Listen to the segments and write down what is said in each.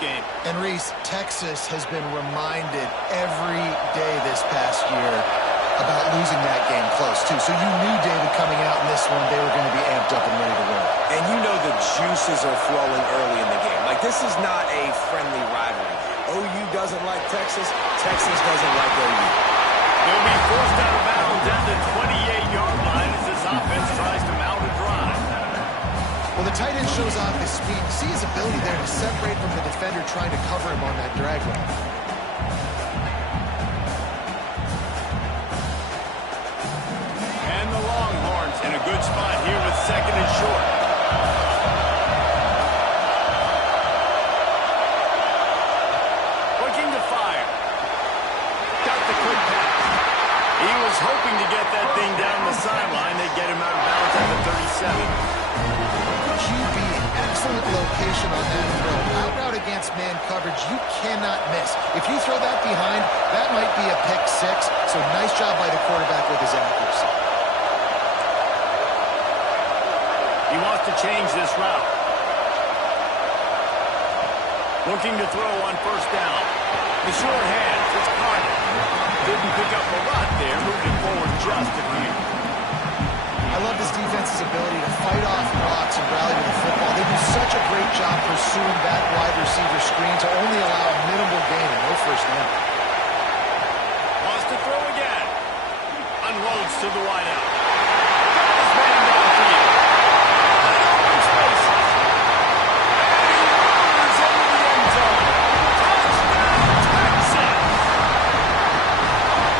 game. And Reese, Texas has been reminded every day this past year about losing that game close, too. So you knew, David, coming out in this one, they were going to be amped up and ready to win. And you know the juices are flowing early in the game. Like, this is not a friendly rivalry. OU doesn't like Texas. Texas doesn't like OU. They'll be forced out of bounds at the 28-yard line as this offense tries to mount a drive. Well, the tight end shows off his speed. See his ability there to separate from the defender trying to cover him on that drag route. And the Longhorns in a good spot here with second and short. Looking to fire. Got the quick pass. He was hoping to get that thing down the sideline. They get him out of bounds at the 37. QB, excellent location on that throw. Out route against man coverage, you cannot miss. If you throw that behind, that might be a pick six. So nice job by the quarterback with his accuracy. He wants to change this route. Looking to throw on first down. The short hands, it's Carter. Didn't pick up a lot there, moving forward just a few. I love this defense's ability to fight off blocks and rally to the football. They do such a great job pursuing that wide receiver screen to only allow a minimal gain and no first down. Wants to throw again. Unloads to the wideout. Got his man downfield. And open spaces. Fires into the end zone. Touchdown, Texas!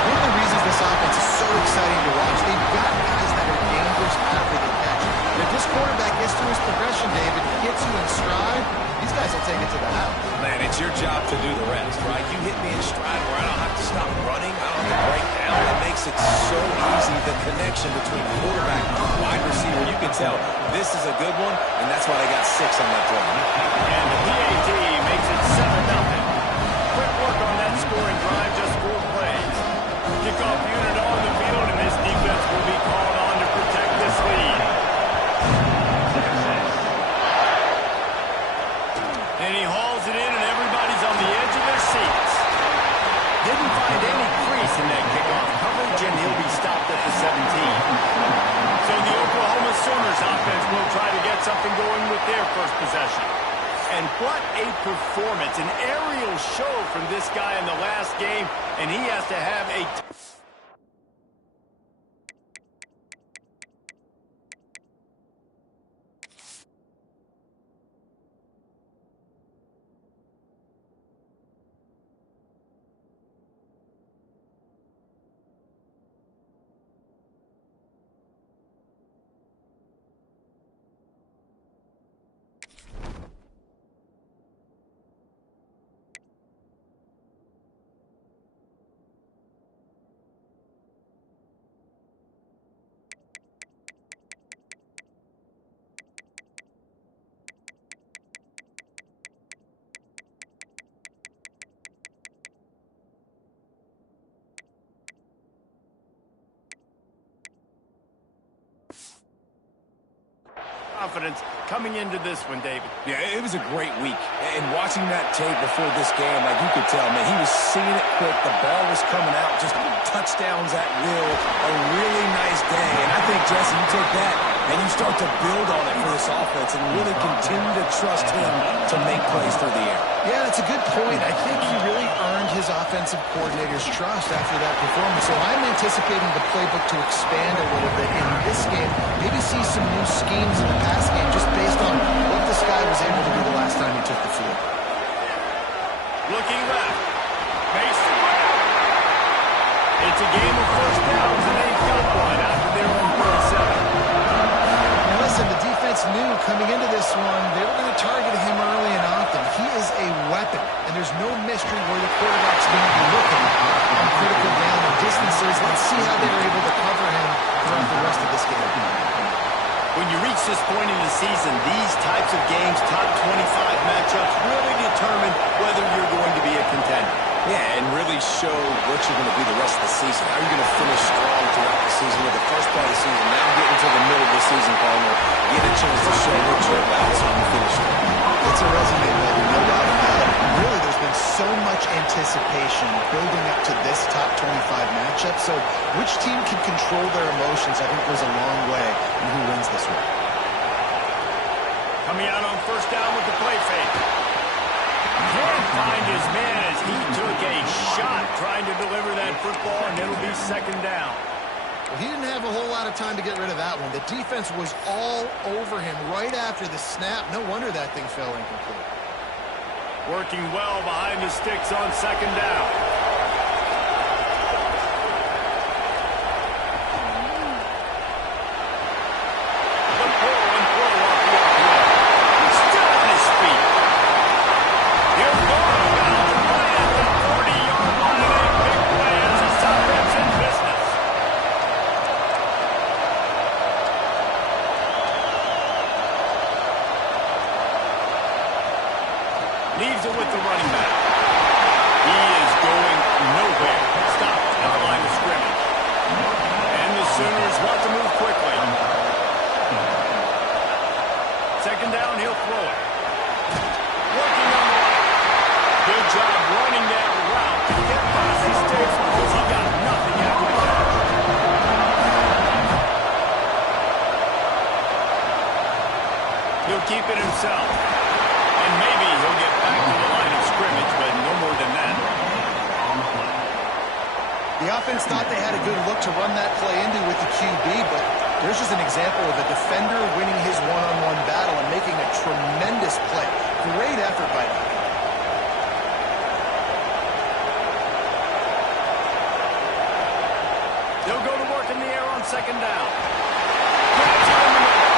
One of the reasons this offense is so exciting to watch, they've got guys that are dangerous after the catch. And if this quarterback gets through his progression, David, gets you in stride, these guys will take it to the house. Man, it's your job to do the rest, right? You hit me in stride where I don't have to stop running. I don't have to break down. It makes it so easy, the connection between quarterback and wide receiver. You can tell this is a good one, and that's why they got 6 on that play. And the PAT makes it 7-0. Quick work on that scoring drive, just 4 plays. Kickoff unit on the field, and this defense will be called on to protect this lead. And he hauls it in, and everybody's on the edge of their seats. Didn't find any crease in that kickoff coverage, and he'll be stopped at the 17. So the Oklahoma Sooners offense will try to get something going with their first possession. And what a performance, an aerial show from this guy in the last game, and he has to have a... confidence coming into this one, David. Yeah, it was a great week. And watching that tape before this game, like you could tell, man, he was seeing it quick. The ball was coming out, just touchdowns at will. A really nice day. And I think, Jesse, you take that and you start to build on it for this offense and really continue to trust him to make plays through the air. Yeah, that's a good point. I think he really earned his offensive coordinator's trust after that performance. So I'm anticipating the playbook to expand a little bit in this game. Maybe see some new schemes in the pass game just based on what this guy was able to do the last time he took the field. Looking left. Face the ground. It's a game of first downs, and they've got one after their own 37. Now listen, the defense knew coming into this one, they were going to target him early and often. He is a weapon, and there's no mystery where the quarterback's going to be looking on critical down and distances. Let's see how they were able to cover him throughout the rest of this game. When you reach this point in the season, these types of games, top 25 matchups, really determine whether you're going to be a contender. Yeah, and really show what you're going to be the rest of the season. How are you going to finish strong throughout the season with the first part of the season? Now getting to the middle of the season, Palmer, get a chance to show what you're about so you finish strong. It's a resume builder, no doubt about it. anticipation building up to this top 25 matchup. So which team can control their emotions, I think, goes a long way in who wins this one. Coming out on first down with the play fake. Can't find his man as he took a shot trying to deliver that football, and it'll be second down. Well, he didn't have a whole lot of time to get rid of that one. The defense was all over him right after the snap. No wonder that thing fell incomplete. Working well behind the sticks on second down. The pull and throw off the offload. Still on his feet. He'll go out right at the 40-yard line. A big play as the Sounders in business. Leaves it with the running back. He is going nowhere. Stopped at the line of scrimmage. And the Sooners want to move quickly. Second down, he'll throw it. Working on the right. Good job running that route to get past his sticks because he got nothing after the catch. He'll keep it himself. And maybe he'll get back to the line of scrimmage, but no more than that. The offense thought they had a good look to run that play into with the QB, but there's just an example of a defender winning his one-on-one battle and making a tremendous play. Great effort by them. They'll go to work in the air on second down. Grabs it in the middle.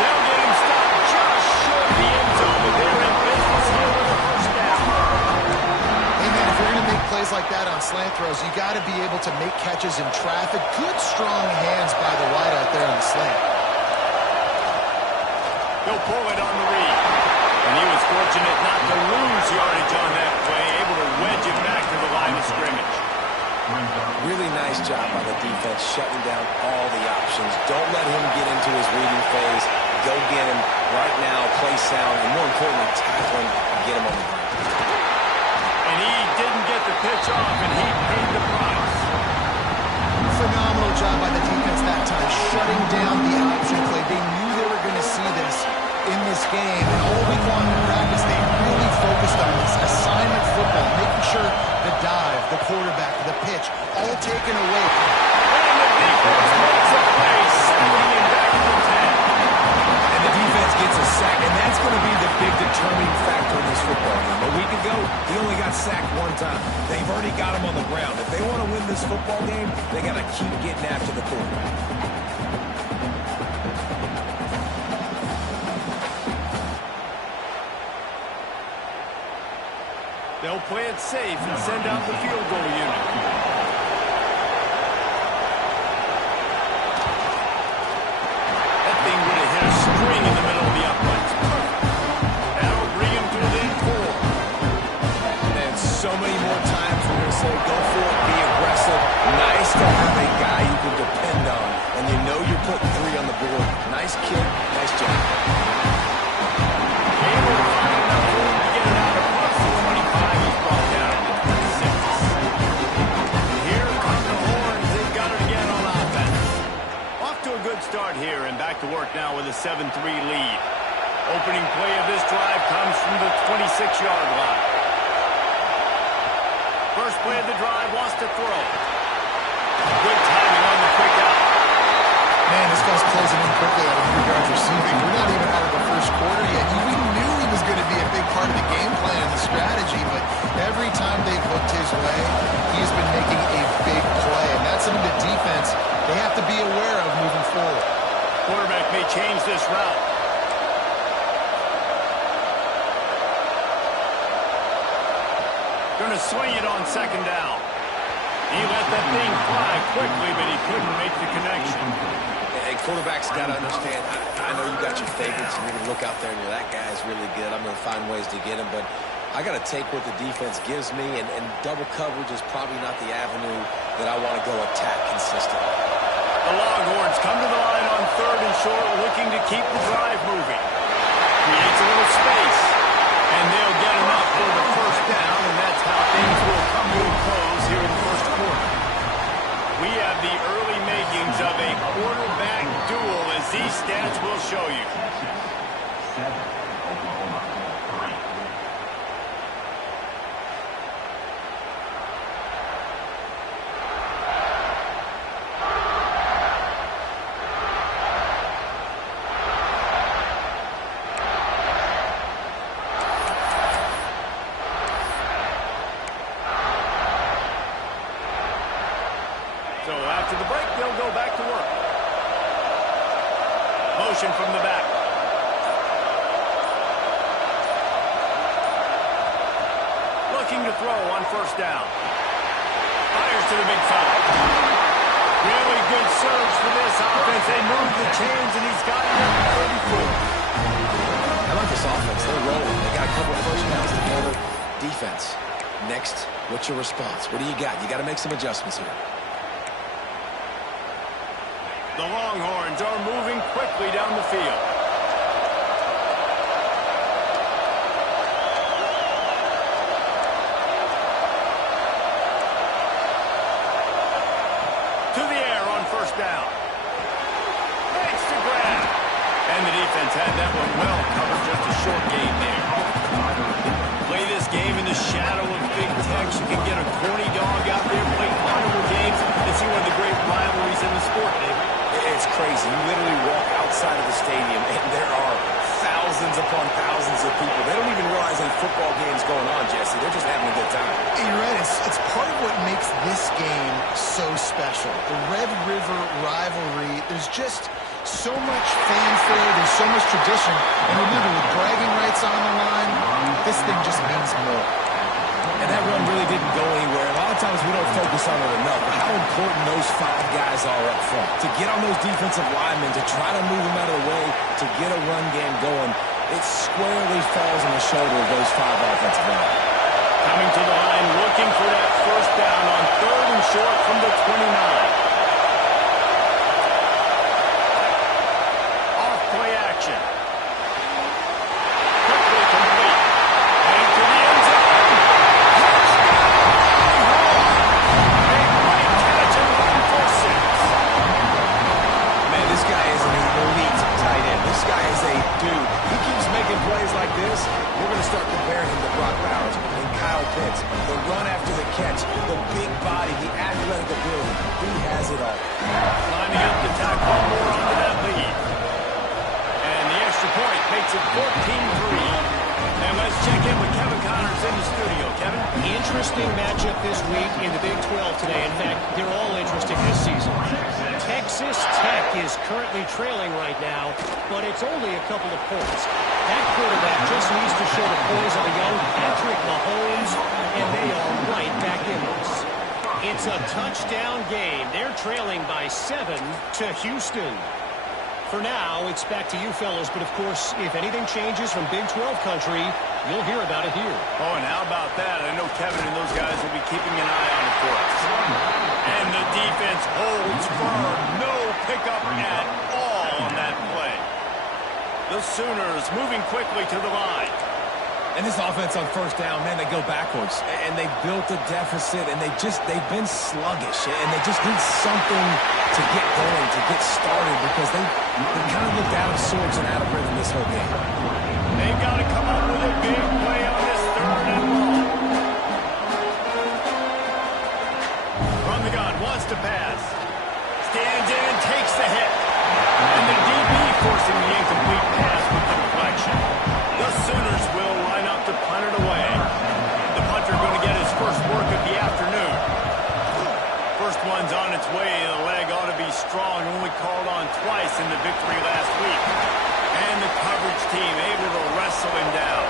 They'll get him stopped just short of the end zone, but they're in business here with a first down. Hey, man, if you're going to make plays like that on slant throws, you got to be able to make catches in traffic. Good, strong hands by the wideout there on the slant. He'll pull it on the read. And he was fortunate not to lose yardage on that play, able to wedge it back to the line of scrimmage. Really nice job by the defense shutting down all the options. Don't let him get into his reading phase. Go get him right now, play sound, and more importantly, tackle him and get him on the ground. And he didn't get the pitch off, and he paid the price. Phenomenal job by the defense that time, shutting down the option play. They knew they were going to see this in this game, and all week long in practice, they really focused on this assignment football, making sure the dive, the quarterback, the pitch, all taken away. And the defense makes a play, sacking him back to the 10. And the defense gets a sack, and that's going to be the big determining factor in this football game. A week ago, he only got sacked one time. They've already got him on the ground. If they want to win this football game, they got to keep getting after the quarterback. They'll play it safe and send out the field goal unit. That thing would have hit a string in the middle of the uprights. That'll bring him to within 4. And so many more times we're going to say, go for it, be aggressive. Nice to have a guy you can depend on, and you know you're putting 3 on the board. Nice kick, nice job. Able to find enough room to get it out across the 25. He's brought down at the 26. Here come the horns. They've got it again on offense. Off to a good start here, and back to work now with a 7-3 lead. Opening play of this drive comes from the 26-yard line. First play of the drive, wants to throw. Good timing on the quick out. Man, this guy's closing in quickly out of 100 yards receiving. We're not even out of the first quarter yet. We knew he was going to be a big part of the game plan and the strategy, but every time they've looked his way, he's been making a big play, and that's something the defense, they have to be aware of moving forward. Quarterback may change this route. Going to swing it on second down. He let that thing fly quickly, but he couldn't make the connection. And quarterbacks got to understand, I know you got your favorites, and you're going to look out there and you're, that guy's really good. I'm going to find ways to get him, but I got to take what the defense gives me, and double coverage is probably not the avenue that I want to go attack consistently. The Longhorns come to the line on third and short, looking to keep the drive moving. Creates a little space, and they'll get enough for the first down, and that's how things motion from the back. Looking to throw on first down. Fires to the big fella. Really good surge for this offense. They move the chains, and he's got it at 34. I like this offense. They're rolling. They got a couple of first downs together. Defense. Next, what's your response? What do you got? You got to make some adjustments here. The Longhorns are moving quickly down the field. To the air on first down. Makes the grab. And the defense had that one well covered. Just a short gain there. Play this game in the shadow of Big Tech. You can get a corny dog out there, play honorable games, and see one of the great rivalries in the sport. It's crazy. You literally walk outside of the stadium, and there are thousands upon thousands of people. They don't even realize any football game's going on, Jesse. They're just having a good time. You're right. It's part of what makes this game so special. The Red River rivalry, there's just so much fanfare. There's so much tradition. And remember, with bragging rights on the line, this thing just means more. And that run really didn't go anywhere. A lot of times we don't focus on it enough, but how important those five guys are up front. To get on those defensive linemen, to try to move them out of the way, to get a run game going, it squarely falls on the shoulder of those five offensive linemen. Coming to the line, looking for that first down on 3rd and short from the 29. Off play action. Quickly complete. And to the end zone. Man, this guy is an elite tight end. This guy is a dude. He keeps making plays like this. We're going to start comparing him to Brock Bowers and Kyle Pitts. The run after the catch, the big body, the athletic ability. He has it all. Lining up to tack one more onto that lead. And the extra point makes it 14-3. And let's check in with Kevin Connors in the studio. Kevin? Interesting matchup this week in the Big 12 today. In fact, they're all interesting this season. Texas Tech is currently trailing right now, but it's only a couple of points. That quarterback just needs to show the poise of a young Patrick Mahomes, and they are right back in this. It's a touchdown game. They're trailing by 7 to Houston. For now, it's back to you fellows, but of course, if anything changes from Big 12 country, you'll hear about it here. Oh, and how about that? I know Kevin and those guys will be keeping an eye on it for us. And the defense holds firm. No pickup at all on that play. The Sooners moving quickly to the line. And this offense on first down, man, they go backwards. And they built a deficit, and they've been sluggish. And they just need something to get going, to get started, because they kind of looked out of sorts and out of rhythm this whole game. They've got to come up with a big play on this 3rd and long. From the gun, wants to pass. Stands in and takes the hit. And the DB forcing the incomplete pass with the deflection. The Sooners will line up to punt it away. The punter going to get his first work of the afternoon. First one's on its way. The leg ought to be strong. Only called on twice in the victory last week. And the coverage team able to wrestle him down.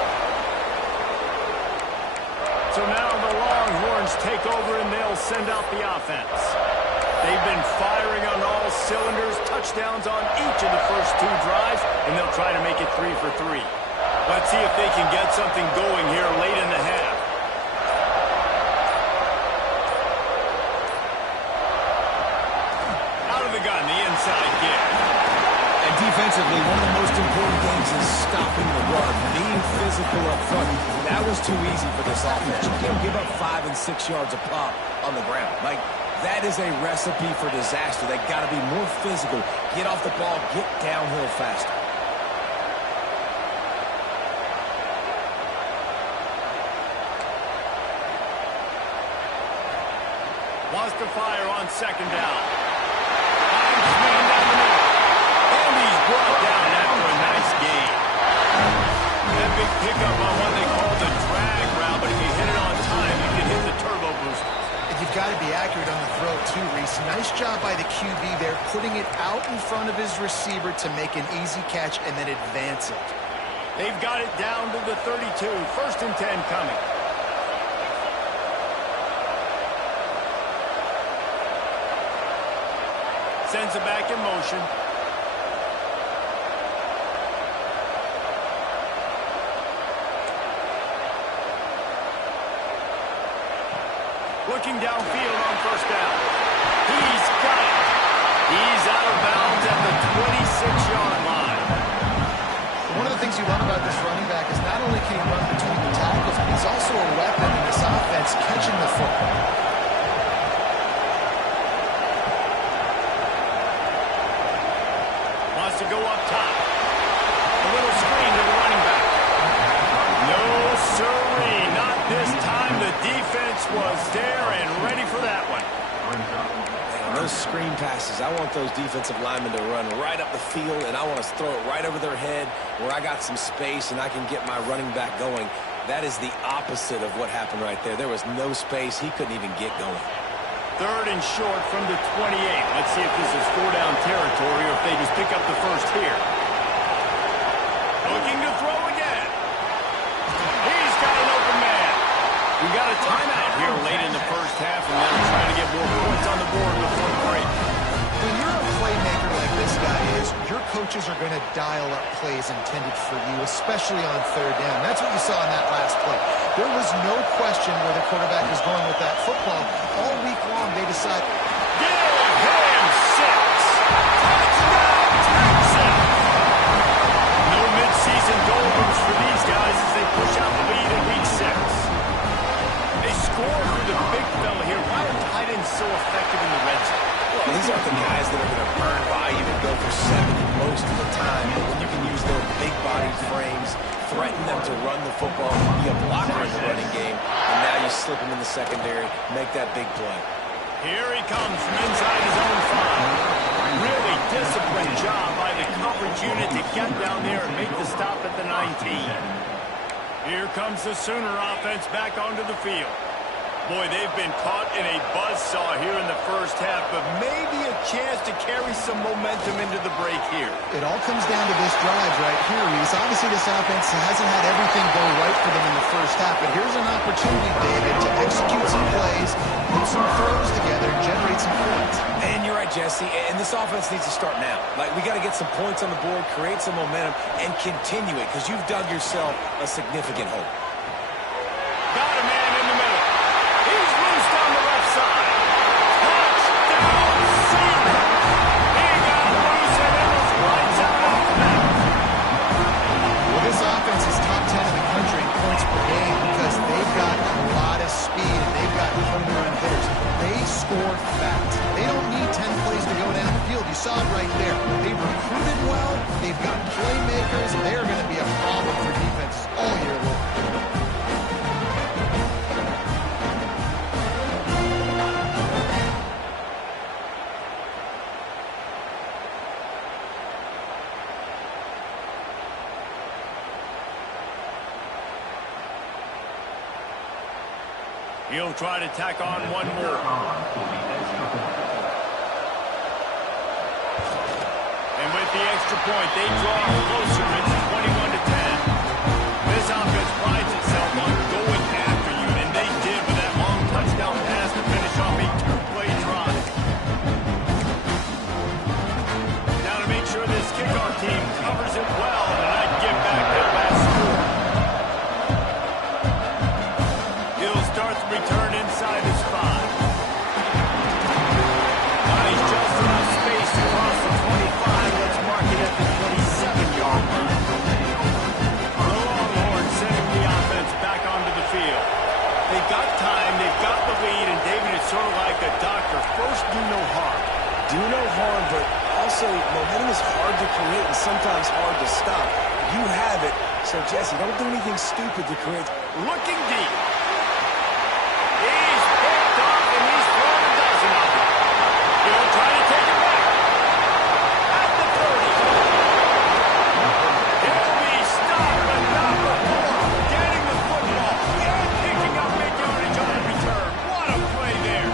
So now the Longhorns take over and they'll send out the offense. They've been firing on all cylinders, touchdowns on each of the first 2 drives, and they'll try to make it 3 for 3. Let's see if they can get something going here late in the half. Out of the gun, the inside give. And defensively, one of the most important things is stopping the run, being physical up front. That was too easy for this offense. You can't give up 5 and 6 yards a pop on the ground. Like, that is a recipe for disaster. They've got to be more physical, get off the ball, get downhill faster. Wants to fire on 2nd down. I'm swinging down the middle. And he's brought down after a nice gain. That big pickup on what they call the drag route, but if you hit it on time, you can hit the turbo booster. And you've got to be accurate on the throw, too, Reese. Yes, nice job by the QB there, putting it out in front of his receiver to make an easy catch and then advance it. They've got it down to the 32. 1st and 10 coming. Sends it back in motion. Looking downfield on 1st down. He's got it. He's out of bounds at the 26-yard line. One of the things you love about this running back is not only can he run between the tackles, but he's also a weapon in this offense catching the football. Wants to go up top. A little screen to the running back. No, sirree, not this time. The defense was there and ready for that one. Man, those screen passes, I want those defensive linemen to run right up the field, and I want to throw it right over their head where I got some space and I can get my running back going. That is the opposite of what happened right there. There was no space. He couldn't even get going. 3rd and short from the 28. Let's see if this is 4-down territory or if they just pick up the first here. Looking to throw again. He's got an open man. We got a timeout here late in the 1st half, and they're trying to get more points on the board before the break. When you're a playmaker like this guy is, your coaches are going to dial up plays intended for you, especially on 3rd down. That's what you saw in that last play. There was no question where the quarterback was going with that football. All week long, they decided, give him 6. Touchdown, Texans. No midseason doldrums for these guys as they push out the lead in week 6. They score through the big fella here. Why are tight ends so effective in the red zone? Well, these aren't the guys that are going to burn by you and go for 70 most of the time. But when you can use their big body frames, threaten them to run the football, be a blocker in the running game, and now you slip them in the secondary, make that big play. Here he comes from inside his own 5. Really disciplined job by the coverage unit to get down there and make the stop at the 19. Here comes the Sooner offense back onto the field. Boy, they've been caught in a buzzsaw here in the 1st half, but maybe a chance to carry some momentum into the break here. it all comes down to this drive right here, Reese. Obviously, this offense hasn't had everything go right for them in the 1st half, but here's an opportunity, David, to execute some plays, put some throws together, and generate some points. And you're right, Jesse, and this offense needs to start now. Like, we got to get some points on the board, create some momentum, and continue it, because you've dug yourself a significant hole. Got a man in the middle. He's loose on the left side. Touchdown, Sooner. He got loose and it was lights out after that. Well, this offense is top 10 in the country in points per game because they've got a lot of speed and they've got home run hitters. They score fast. They don't need 10 plays to go down the field. You saw it right there. They've recruited well. They've got playmakers. They're going to be a problem for defenses all year long. He'll try to tack on one more. And with the extra point, they draw closer. It's 21-10. This offense prides itself on going after you, and they did with that long touchdown pass to finish off a 2-play drive. Now to make sure this kickoff team covers it well, and I'd give back that last score. Starts the return inside his 5. He's just enough space to cross the 25. Let's mark it at the 27-yard line. The Longhorns sending the offense back onto the field. They've got time, they've got the lead, and David is sort of like a doctor. First, do no harm. Do no harm, but also momentum is hard to create and sometimes hard to stop. You have it, so Jesse, don't do anything stupid to create. Looking deep. He's picked off and he's thrown a dozen of them. He'll try to take it back. At the 30. He'll be stopped, but not before getting the football and picking up big yardage on the return. What a play there.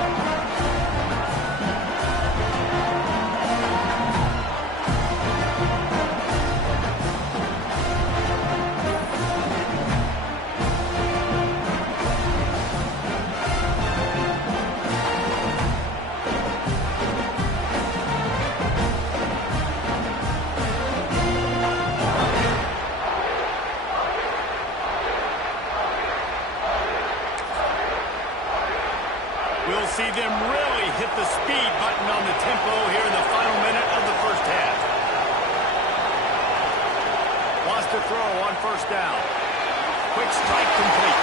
We'll see them really hit the speed button on the tempo here in the final minute of the first half. Wants to throw on first down. Quick strike complete.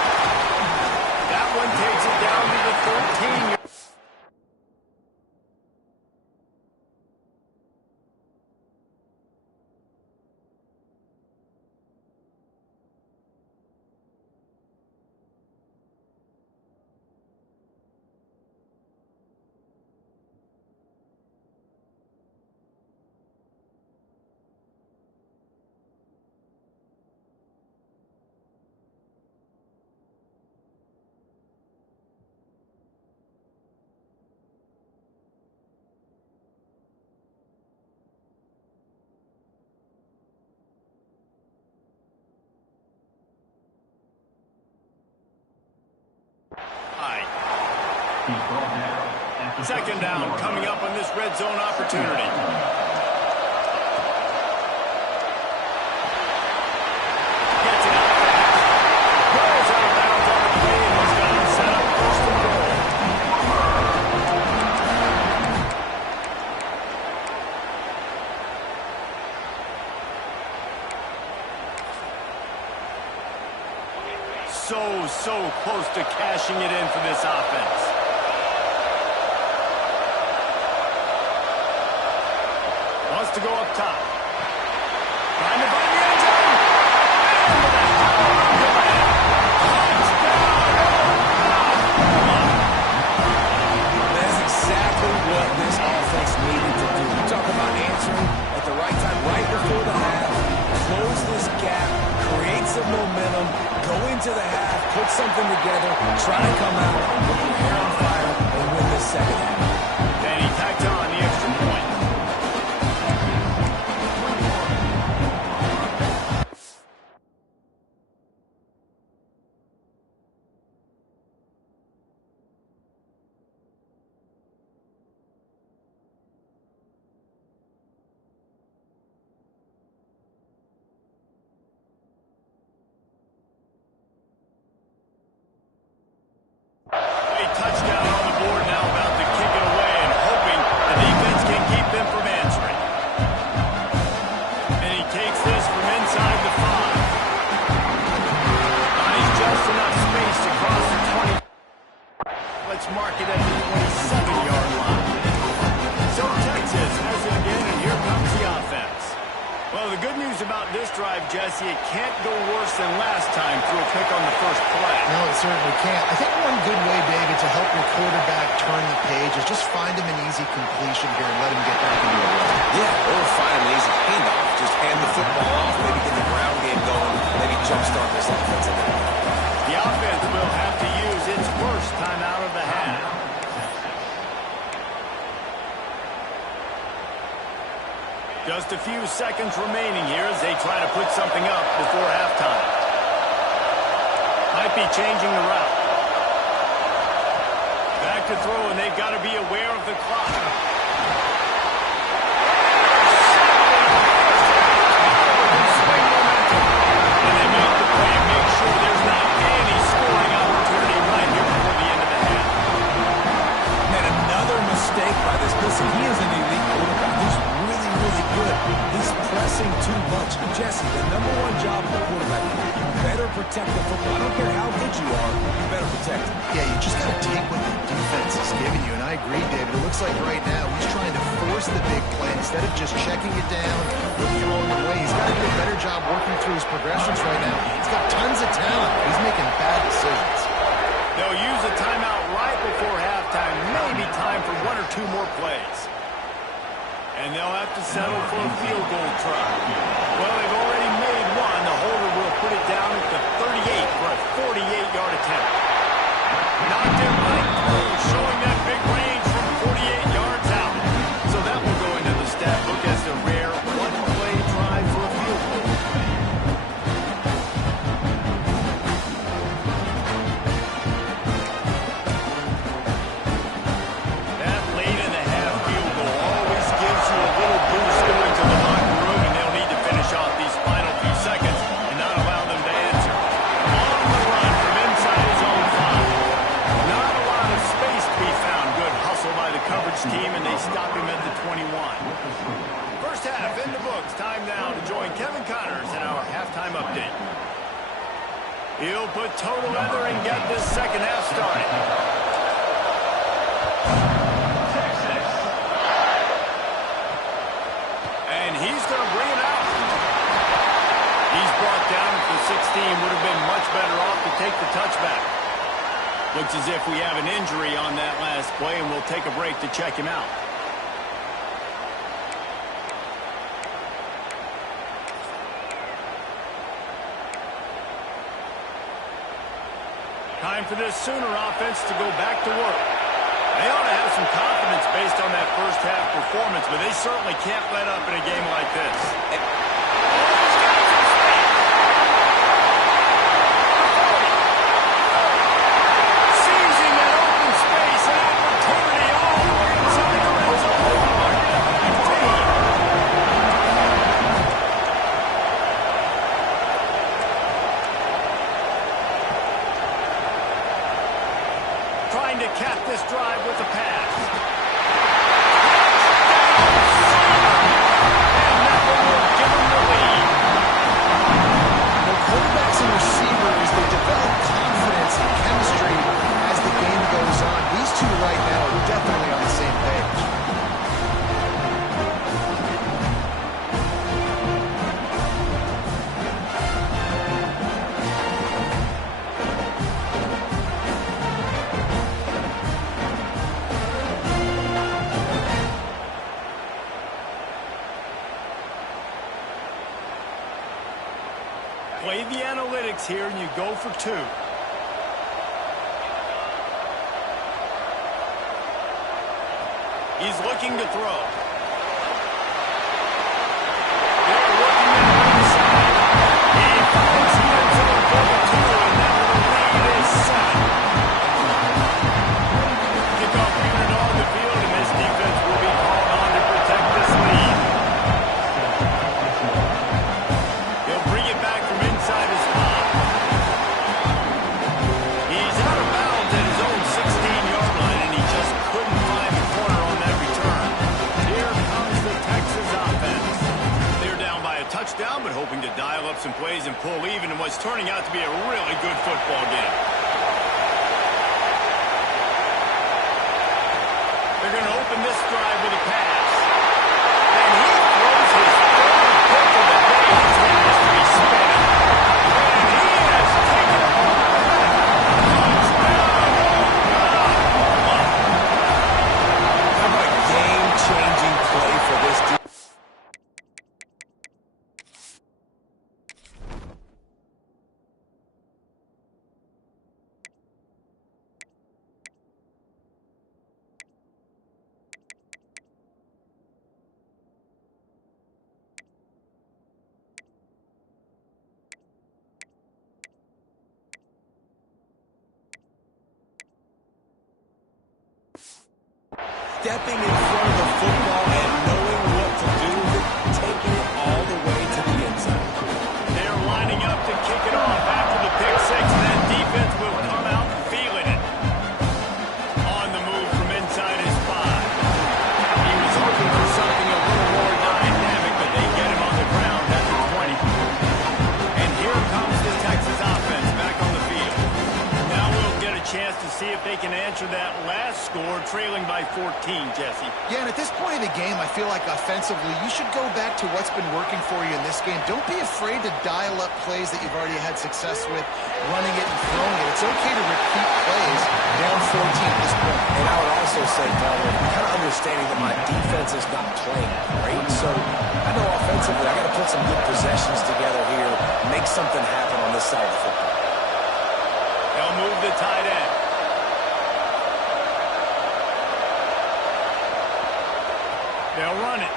That one takes it down to the 13. Second down coming up on this red zone opportunity. Gets it out fast. Goes out of bounds on the play and has got him set up first and goal. So close to cashing it in for this offense. Wants to go up top. Trying to find the end zone. That's exactly what this offense needed to do. You talk about answering at the right time, right before the half, close this gap, create some momentum, go into the half, put something together, try to come out with your hair on fire, and win this second half. And he tacked on the extra point. Touchdown on the board now, about to kick it away and hoping the defense can keep them from answering. And he takes this from inside the 5. Finds just enough space to cross the 20. Let's mark it at the 27-yard line. So Texas has it again, and here comes the offense. Well, the good news about this drive, Jesse, it can't go worse than last time through a pick on the first play. No, it certainly can't. I think one good way, David, to help your quarterback turn the page is just find him an easy completion here and let him get back into a run. Yeah, or find an easy handoff. Just hand the football off, maybe get the ground game going, maybe jumpstart this offense a little bit. The offense will have to use its first time out of the half. Just a few seconds remaining here as they try to put something up before halftime. Might be changing the route. Back to throw, and they've got to be aware of the clock. And they make the play and make sure there's not any scoring opportunity right here before the end of the half. Man, another mistake by this. Listen, he is an elite quarterback. He's really good. He's pressing too much. Jesse, the number one job of the quarterback, you better protect the football. I don't care how good you are, you better protect it. Yeah, you just got to take what the defense is giving you, and I agree, David. It looks like right now he's trying to force the big play instead of just checking it down or throwing it away. He's got to do a better job working through his progressions right now. He's got tons of talent. He's making bad decisions. They'll use a timeout right before halftime. Maybe time for one or two more plays. And they'll have to settle for a field goal try. Well, they've already made one. The holder will put it down at the 38 for a 48-yard attempt. Knocked it right through, showing that big range from 48 yards out. So that will go into the stat book as a rare one-play drive for a field goal. He'll put total leather and get this second half started. And he's going to bring it out. He's brought down for 16. Would have been much better off to take the touchback. Looks as if we have an injury on that last play, and we'll take a break to check him out. Time for this Sooner offense to go back to work. They ought to have some confidence based on that first half performance, but they certainly can't let up in a game like this. Seizing that open space, an opportunity all the way inside the red zone. Trying to cap this drive with a pass. And that one will give them the lead. Well, quarterbacks and receivers, they develop confidence and chemistry as the game goes on. These two right now are definitely on the same page. Play the analytics here, and you go for two. He's looking to throw. They're looking at the inside. He finds the end zone for the two, and now the lead is 7. Kickoff unit on the field, and this defense will be called on to protect this lead. He'll bring it back from inside his 5. He's out of bounds at his own 16-yard line, and he just couldn't find the corner on that return. Here comes the Texas offense. They're down by a touchdown, but hoping to dial up some plays and pull even in what's turning out to be a really good football game. They're going to open this drive with a pass. And he throws his third pick of the day. His head has to be spinning. And he has taken it all back. How about a game-changing play for this team? Stepping in front of the football and knowing what to do with it, taking it all the way to the end zone. They're lining up to kick it off after the pick six, and that defense will come out feeling it. On the move from inside his 5. He was hoping for something a little more dynamic, but they get him on the ground at the 20. And here comes the Texas offense back on the field. Now we'll get a chance to see if they can answer that last score, trailing by 14, Jesse. Yeah, and at this point of the game, I feel like offensively, you should go back to what's been working for you in this game. Don't be afraid to dial up plays that you've already had success with, running it and throwing it. It's okay to repeat plays down 14 at this point. And I would also say, Tyler, kind of understanding that my defense is not playing great, so I know offensively I got to put some good possessions together here, make something happen on this side of the football. They'll move the tight end. They'll run it.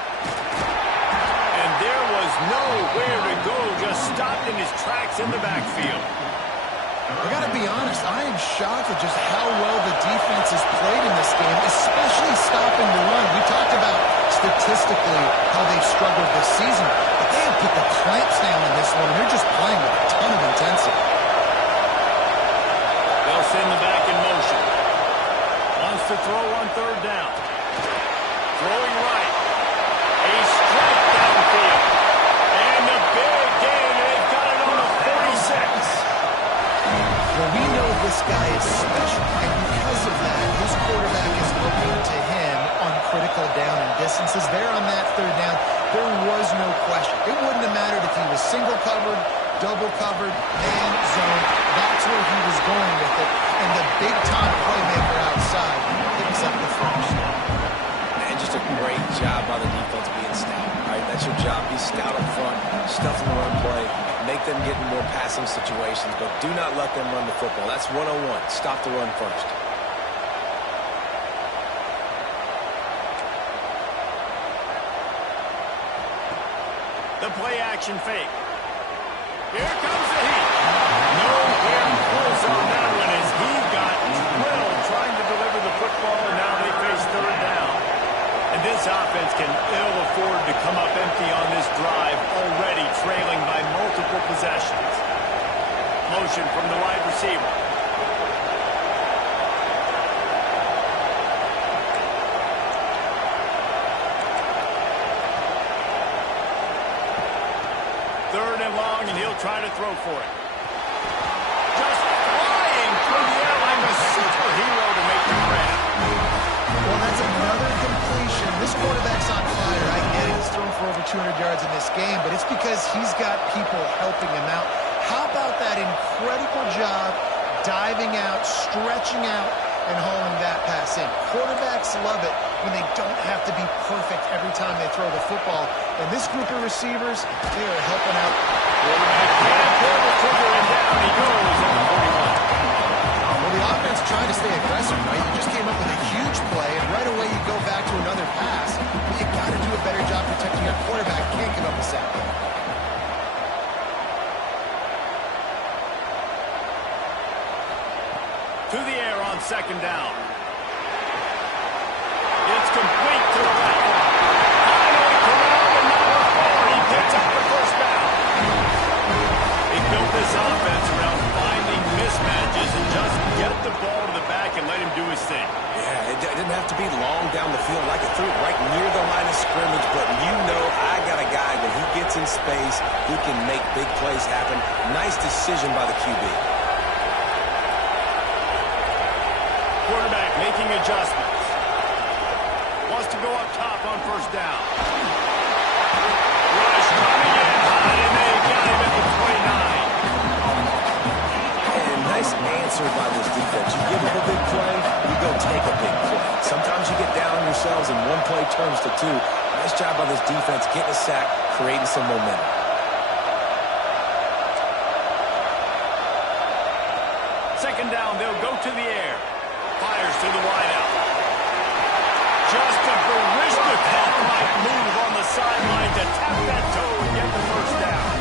And there was nowhere to go, just stopped in his tracks in the backfield. I got to be honest, I am shocked at just how well the defense has played in this game, especially stopping the run. We talked about statistically how they've struggled this season, but they have put the clamps down in this one, and they're just playing with a ton of intensity. They'll send the back in motion. Wants to throw on third down. Throwing right. A strike downfield. And a big gain. They've got it on the 46. guy is special, and because of that, his quarterback is looking to him on critical down and distances. There on that third down, there was no question. It wouldn't have mattered if he was single covered, double covered, man, zone. That's where he was going with it, and the big-time playmaker outside picks up the first. And just a great job by the defense being stout. Right? That's your job. Be stout up front, stuff in the run play, make them get in more passing situations, but do not let them run the football. That's 101. Stop the run first. The play action fake. Here comes the heat. Nowhere close on that one as he got drilled trying to deliver the football, and now they face third down. And this offense can ill afford to come up empty on this drive, already trailing by multiple possessions. Motion from the wide receiver. Third and long, and he'll try to throw for it. Just flying through the air like a superhero to make the grab. Well, that's another completion. This quarterback's on fire. I get it. He's thrown for over 200 yards in this game, but it's because he's got people helping him out. How about that incredible job diving out, stretching out, and hauling that pass in? Quarterbacks love it when they don't have to be perfect every time they throw the football. And this group of receivers, they are helping out. Quarterback can't pull the trigger, and down he goes at the 41. Well, the offense tried to stay aggressive, right? You just came up with a huge play, and right away you go back to another pass. But you got to do a better job protecting your quarterback. Can't give up a sack. To the air on second down. It's complete to the right. Finally corralled in number 4. He picks up the first down. He built this offense around finding mismatches and just get the ball to the back and let him do his thing. Yeah, it didn't have to be long down the field. I could throw it right near the line of scrimmage, but you know I got a guy when he gets in space, he can make big plays happen. Nice decision by the QB. Quarterback making adjustments. Wants to go up top on first down. Rush coming in high, and they got him at the 29. And nice answer by this defense. You give them a big play, you go take a big play. Sometimes you get down on yourselves and one play turns to two. Nice job by this defense getting a sack, creating some momentum. Second down, they'll go to the air. Fires to the wideout. Just a Barishnikov-like move on the sideline to tap that toe and get the first down.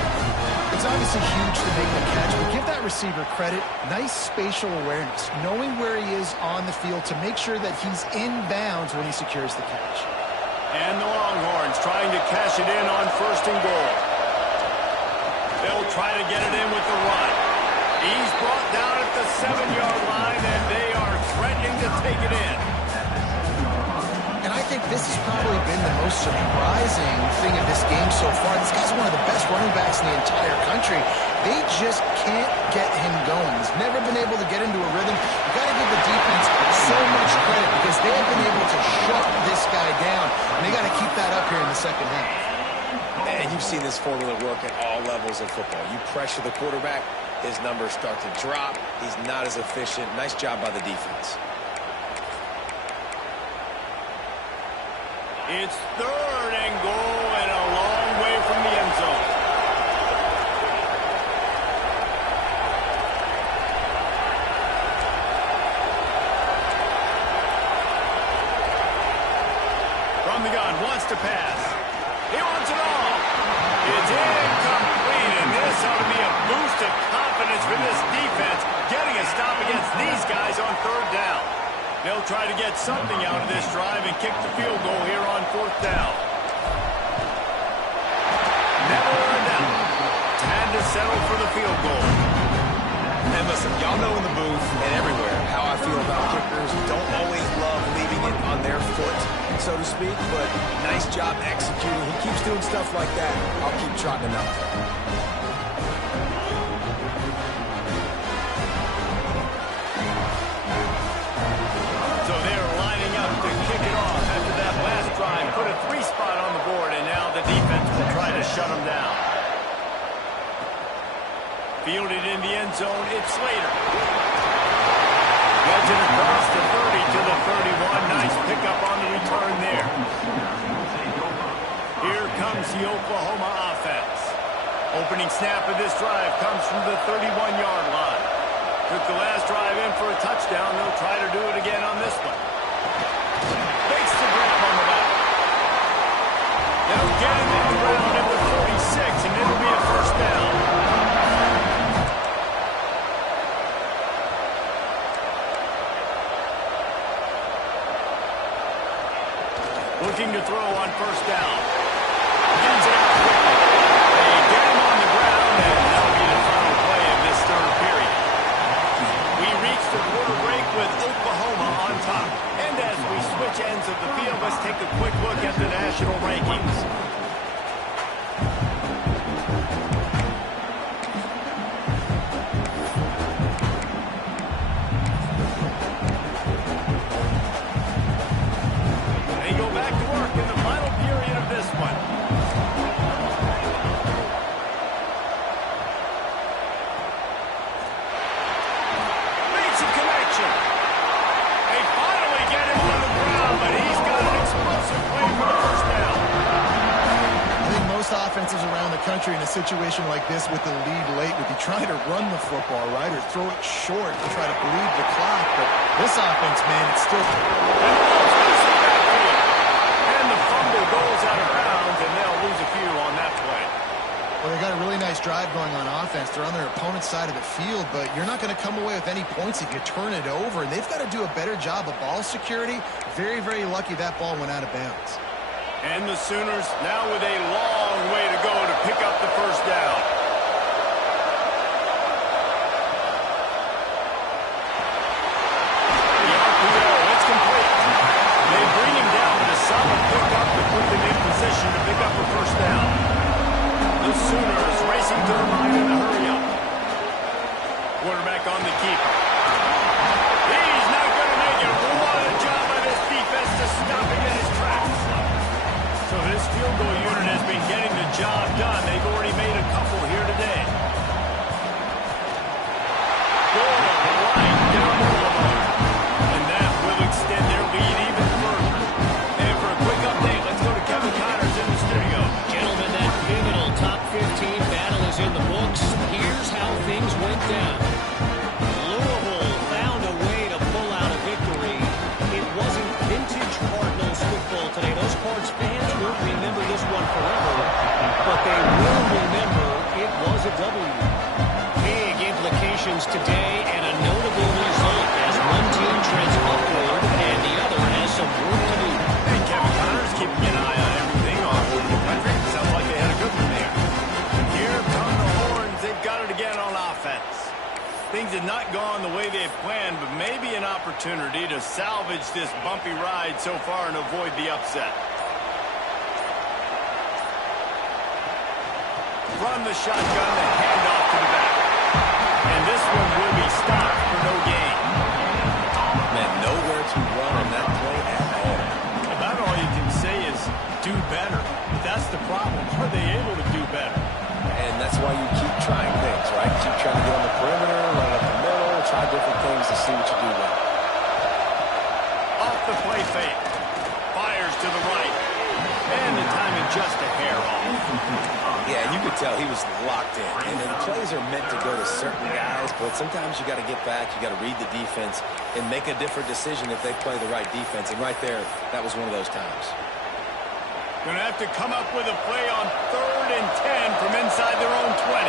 It's obviously huge to make the catch, but give that receiver credit. Nice spatial awareness, knowing where he is on the field to make sure that he's in bounds when he secures the catch. And the Longhorns trying to cash it in on first and goal. They'll try to get it in with the run. He's brought down at the 7-yard line, and they are threatening to take it in. And I think this has probably been the most surprising thing of this game so far. This guy's one of the best running backs in the entire country. They just can't get him going. He's never been able to get into a rhythm. You've got to give the defense so much credit because they have been able to shut this guy down. And they got to keep that up here in the second half. And you've seen this formula work at all levels of football. You pressure the quarterback, his numbers start to drop. He's not as efficient. Nice job by the defense. It's third and goal and a long way from the end zone. From the gun, wants to pass. He wants it all. It's incomplete, and this ought to be a boost of confidence for this defense, getting a stop against these guys on third down. They'll try to get something out of this drive and kick the field goal here on fourth down. Never in doubt. Had to settle for the field goal. And listen, y'all know in the booth and everywhere how I feel about kickers. Don't always love leaving it on their foot, so to speak, but nice job executing. He keeps doing stuff like that. I'll keep trotting him out there. Fielded in the end zone, it's Slater. Gets it across the 30 to the 31. Nice pickup on the return there. Here comes the Oklahoma offense. Opening snap of this drive comes from the 31-yard line. Took the last drive in for a touchdown. They'll try to do it again on this one. Makes the grab on the back. They'll get him on the ground at the 46, and it'll be a first down. Looking to throw on first down. Gets it out quickly. They get him on the ground, and that'll be the final play of this third period. We reach the quarter break with Oklahoma on top. And as we switch ends of the field, let's take a quick look at the national rankings. They go back to work in the final period of this one. Makes a connection. They finally get him on the ground, but he's got an explosive play for the first down. I think most offenses around the country in a situation like this with the lead late would be trying to run the football, right, or throw it short to try to bleed the clock. But this offense, man, it's still... And the fumble goes out of bounds, and they'll lose a few on that play. Well, they got a really nice drive going on offense. They're on their opponent's side of the field, but you're not going to come away with any points if you turn it over. And they've got to do a better job of ball security. Very, very lucky that ball went out of bounds. And the Sooners now with a long way to go to pick up the first down. The RPO, it's complete. They bring him down with a solid pickup to put them in position to pick up a first down. The Sooners racing to the line in a hurry-up. Quarterback on the keeper. He's not going to make it. What a job by this defense to stop him in his tracks. So this field goal unit has been getting the job done. They've already made a couple here today. Goal right down the middle. And that will extend their lead even further. And for a quick update, let's go to Kevin Connors in the studio. Gentlemen, that pivotal top 15 battle is in the books. Here's how things went down. Louisville found a way to pull out a victory. It wasn't vintage Cardinals football today. Those Cards fans won't remember this one forever, but they will remember it was a W. Big implications today and a notable result as one team treads upward and the other has some work to do. Hey, Kevin Connors keeping an eye on everything all over the country. Sounds like they had a good one there. Here come the Horns. They've got it again on offense. Things have not gone the way they've planned, but maybe an opportunity to salvage this bumpy ride so far and avoid the upset. From the shotgun, the handoff to the back. And this one will be stopped for no gain. Man, nowhere to run on that play at all. About all you can say is do better. That's the problem. Are they able to do better? And that's why you keep trying things, right? Keep trying to get on the perimeter, run up the middle, try different things to see what you do well. Off the play fake. Fires to the right. And the timing just a hair off. Yeah, you could tell he was locked in. And the plays are meant to go to certain guys, but sometimes you got to get back, you got to read the defense, and make a different decision if they play the right defense. And right there, that was one of those times. Going to have to come up with a play on 3rd and 10 from inside their own 20.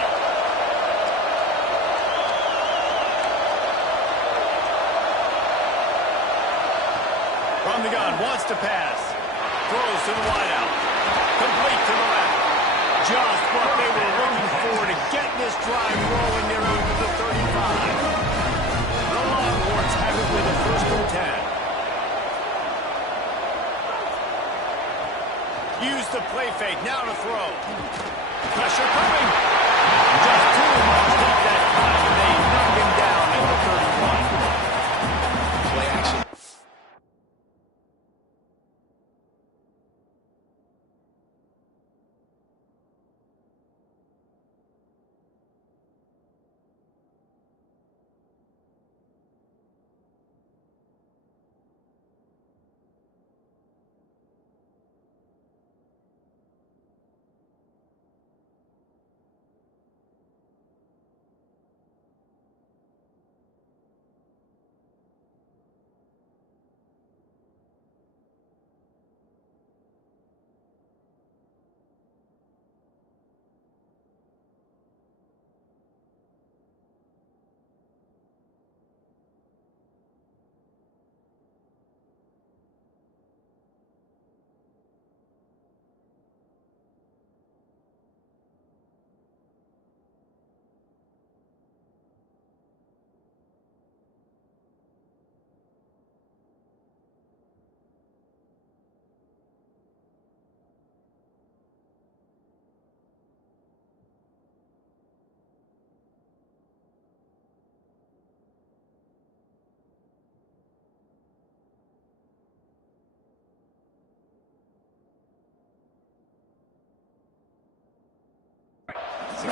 From the gun, wants to pass. Throws to the wideout. Complete to the left. Just what they were looking for to get this drive rolling there into the 35. The Longhorns have it with a 1st and 10. Use the play fake, now to throw. Pressure coming. Just too much left that time, and they knock him down at the 31. Play action.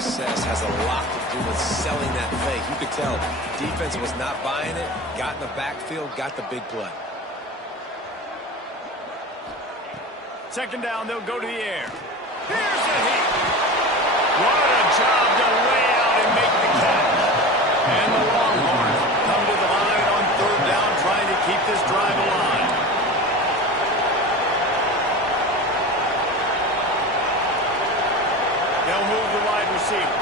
success has a lot to do with selling that fake. You could tell defense was not buying it, got in the backfield, got the big play. Second down, they'll go to the air. Here's the heat. What a job to lay out and make the catch. And the Longhorns come to the line on third down, trying to keep this drive alive. They'll move the wide receiver.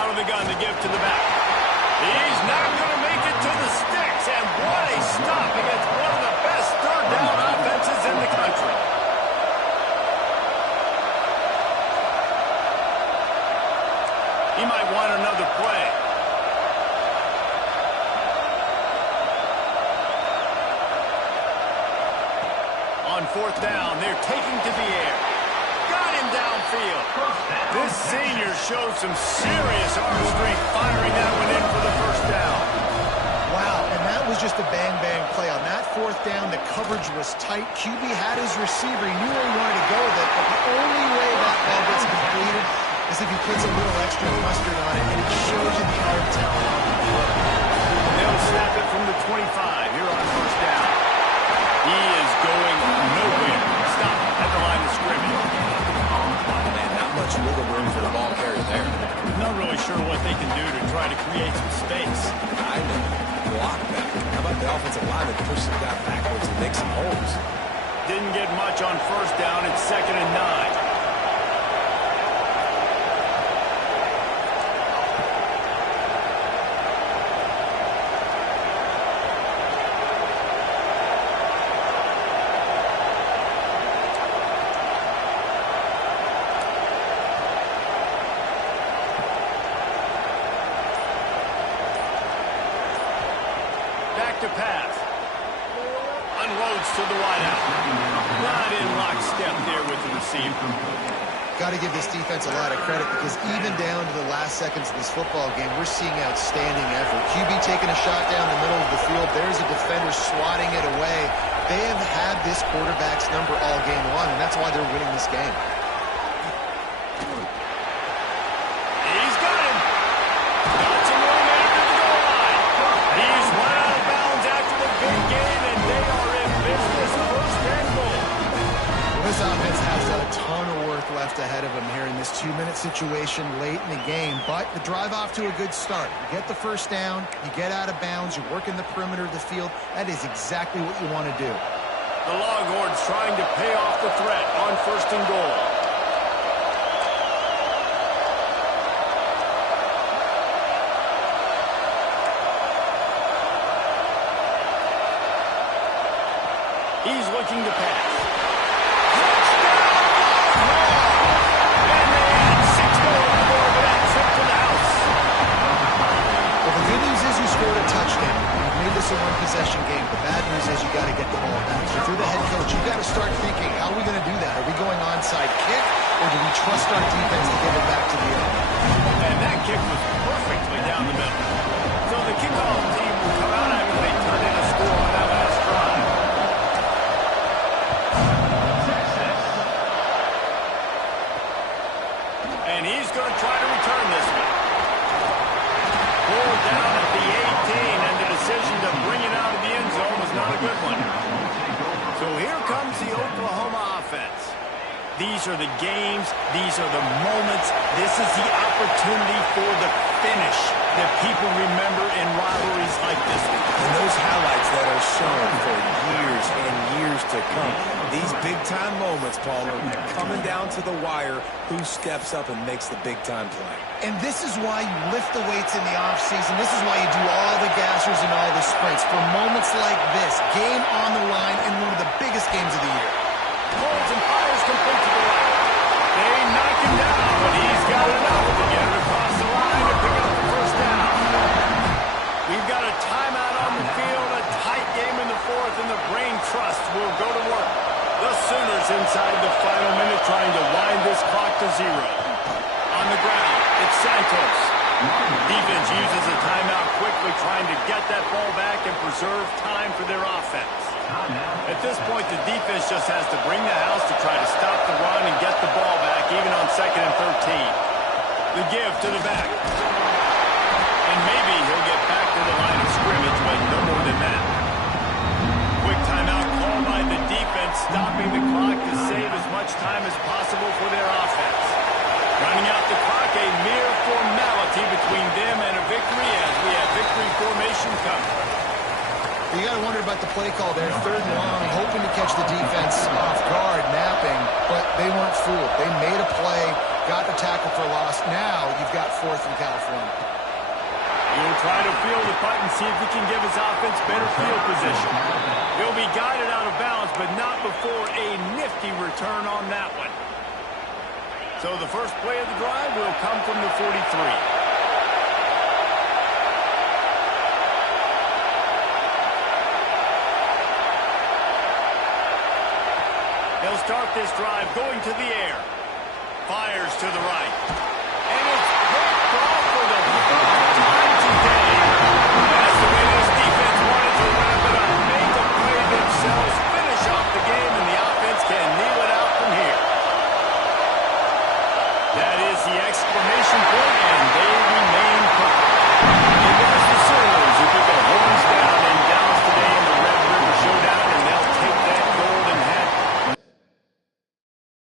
Out of the gun to give to the back. He's not going to make it to the sticks, and what a stop against one of the best third down offenses in the country. He might want another play. On fourth down, they're taking to the air. Got him downfield. This senior showed some serious arm strength firing that one in for the first down. Wow, and that was just a bang-bang play. On that fourth down, the coverage was tight. QB had his receiver. He knew where he wanted to go with it, but the only way that ball gets completed is if he puts a little extra mustard on it, and it shows you the arm talent on the field. They'll snap it from the 25 here on first down. He is going nowhere. Stop at the line of scrimmage. Man, not much wiggle room for the ball carrier there. Not really sure what they can do to try to create some space. I know. Block that. How about the offensive line that pushes the guy backwards and makes some holes? Didn't get much on first down. It's 2nd and 9. To pass. Unloads to the wideout. Not in lockstep there with the receiver. Got to give this defense a lot of credit because even down to the last seconds of this football game, we're seeing outstanding effort. QB taking a shot down the middle of the field. There's a defender swatting it away. They have had this quarterback's number all game long, and that's why they're winning this game. He's got him. Got some room after the goal line. He's run out of bounds after the big game, and they are in business. First and goal. This offense has a ton of work left ahead of them here in this 2-minute situation late in the game, but the drive off to a good start. You get the first down, you get out of bounds, you work in the perimeter of the field. That is exactly what you want to do. The Longhorns trying to pay off the threat on first and goal. He's looking to pass. Scored a touchdown. You've made this a one-possession game. The bad news is you got to get the ball back. So if you're the head coach, you got to start thinking, how are we going to do that? Are we going onside kick, or do we trust our defense to give it back to the end? And that kick was perfectly down the middle. So the kickoff team will come out after they turn in a score on that last drive. And he's going to try to return this one. Pulled down at the 18, and the decision to bring it out of the end zone was not a good one. So here comes the Oklahoma offense. These are the games. These are the moments. This is the opportunity for the finish that people remember in rivalries like this one. And those highlights that are shown for years and years to come. These big-time moments, Paul, are coming down to the wire. Who steps up and makes the big-time play? And this is why you lift the weights in the offseason. This is why you do all the gassers and all the sprints. For moments like this, game on the line in one of the biggest games of the year. Holds and fires complete to the right. They knock him down, but he's got enough to get it across the line and pick up the first down. We've got a timeout on the field, a tight game in the fourth, and the Brain Trust will go to work. The Sooners inside the final minute trying to wind this clock to 0. On the ground, it's Santos. Defense uses a timeout quickly, trying to get that ball back and preserve time for their offense. At this point, the defense just has to bring the house to try to stop the run and get the ball back, even on 2nd and 13. The give to the back. And maybe he'll get back to the line of scrimmage, but no more than that. Quick timeout called by the defense, stopping the clock to save as much time as possible for their offense. Running out the clock, a mere formality between them and a victory as we have victory formation coming. You got to wonder about the play call there. 3rd and long, hoping to catch the defense off guard, napping, but they weren't fooled. They made a play, got the tackle for loss. Now you've got 4th and California. He'll try to field the punt and see if he can give his offense better field position. He'll be guided out of bounds, but not before a nifty return on that one. So the first play of the drive will come from the 43. He'll start this drive going to the air. Fires to the right.